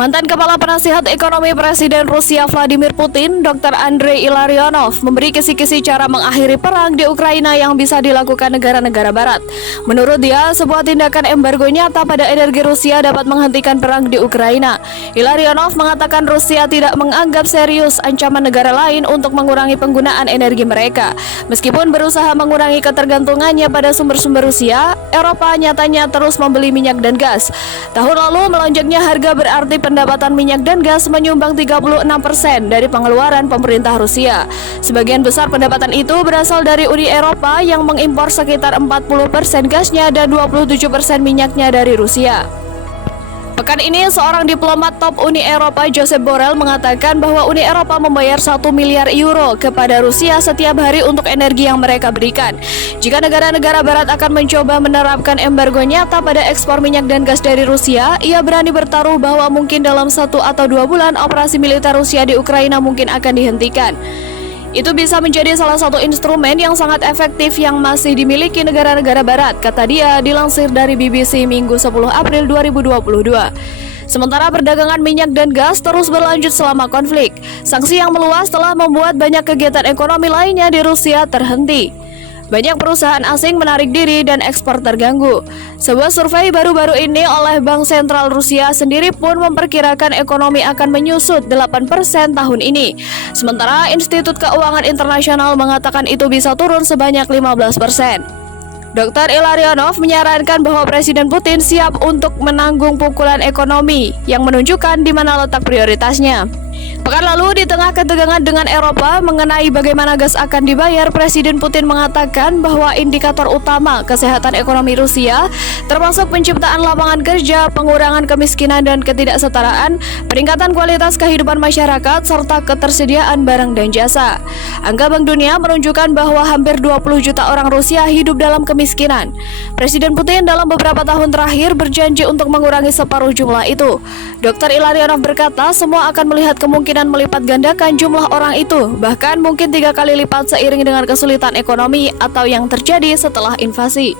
Mantan Kepala Penasihat Ekonomi Presiden Rusia Vladimir Putin, Dr. Andrei Ilarionov, memberi kisi-kisi cara mengakhiri perang di Ukraina yang bisa dilakukan negara-negara barat. Menurut dia, sebuah tindakan embargo nyata pada energi Rusia dapat menghentikan perang di Ukraina. Ilarionov mengatakan Rusia tidak menganggap serius ancaman negara lain untuk mengurangi penggunaan energi mereka. Meskipun berusaha mengurangi ketergantungannya pada sumber-sumber Rusia, Eropa nyatanya terus membeli minyak dan gas. Tahun lalu melonjaknya harga berarti pendapatan minyak dan gas menyumbang 36% dari pengeluaran pemerintah Rusia. Sebagian besar pendapatan itu berasal dari Uni Eropa yang mengimpor sekitar 40% gasnya dan 27% minyaknya dari Rusia. Pekan ini, seorang diplomat top Uni Eropa, Josep Borrell, mengatakan bahwa Uni Eropa membayar 1 miliar euro kepada Rusia setiap hari untuk energi yang mereka berikan. Jika negara-negara barat akan mencoba menerapkan embargo nyata pada ekspor minyak dan gas dari Rusia, ia berani bertaruh bahwa mungkin dalam 1 atau 2 bulan operasi militer Rusia di Ukraina mungkin akan dihentikan. Itu bisa menjadi salah satu instrumen yang sangat efektif yang masih dimiliki negara-negara barat, kata dia, dilansir dari BBC Minggu 10 April 2022. Sementara perdagangan minyak dan gas terus berlanjut selama konflik. Sanksi yang meluas telah membuat banyak kegiatan ekonomi lainnya di Rusia terhenti. Banyak perusahaan asing menarik diri dan ekspor terganggu. Sebuah survei baru-baru ini oleh Bank Sentral Rusia sendiri pun memperkirakan ekonomi akan menyusut 8% tahun ini. Sementara Institut Keuangan Internasional mengatakan itu bisa turun sebanyak 15%. Dr. Ilarionov menyarankan bahwa Presiden Putin siap untuk menanggung pukulan ekonomi yang menunjukkan di mana letak prioritasnya. Pekan lalu, di tengah ketegangan dengan Eropa mengenai bagaimana gas akan dibayar, Presiden Putin mengatakan bahwa indikator utama kesehatan ekonomi Rusia, termasuk penciptaan lapangan kerja, pengurangan kemiskinan dan ketidaksetaraan, peningkatan kualitas kehidupan masyarakat, serta ketersediaan barang dan jasa. Angka Bank Dunia menunjukkan bahwa hampir 20 juta orang Rusia hidup dalam kemiskinan. Presiden Putin dalam beberapa tahun terakhir berjanji untuk mengurangi separuh jumlah itu. Dr. Ilarionov berkata, semua akan melihat kemungkinan melipat gandakan jumlah orang itu, bahkan mungkin 3 kali lipat seiring dengan kesulitan ekonomi atau yang terjadi setelah invasi.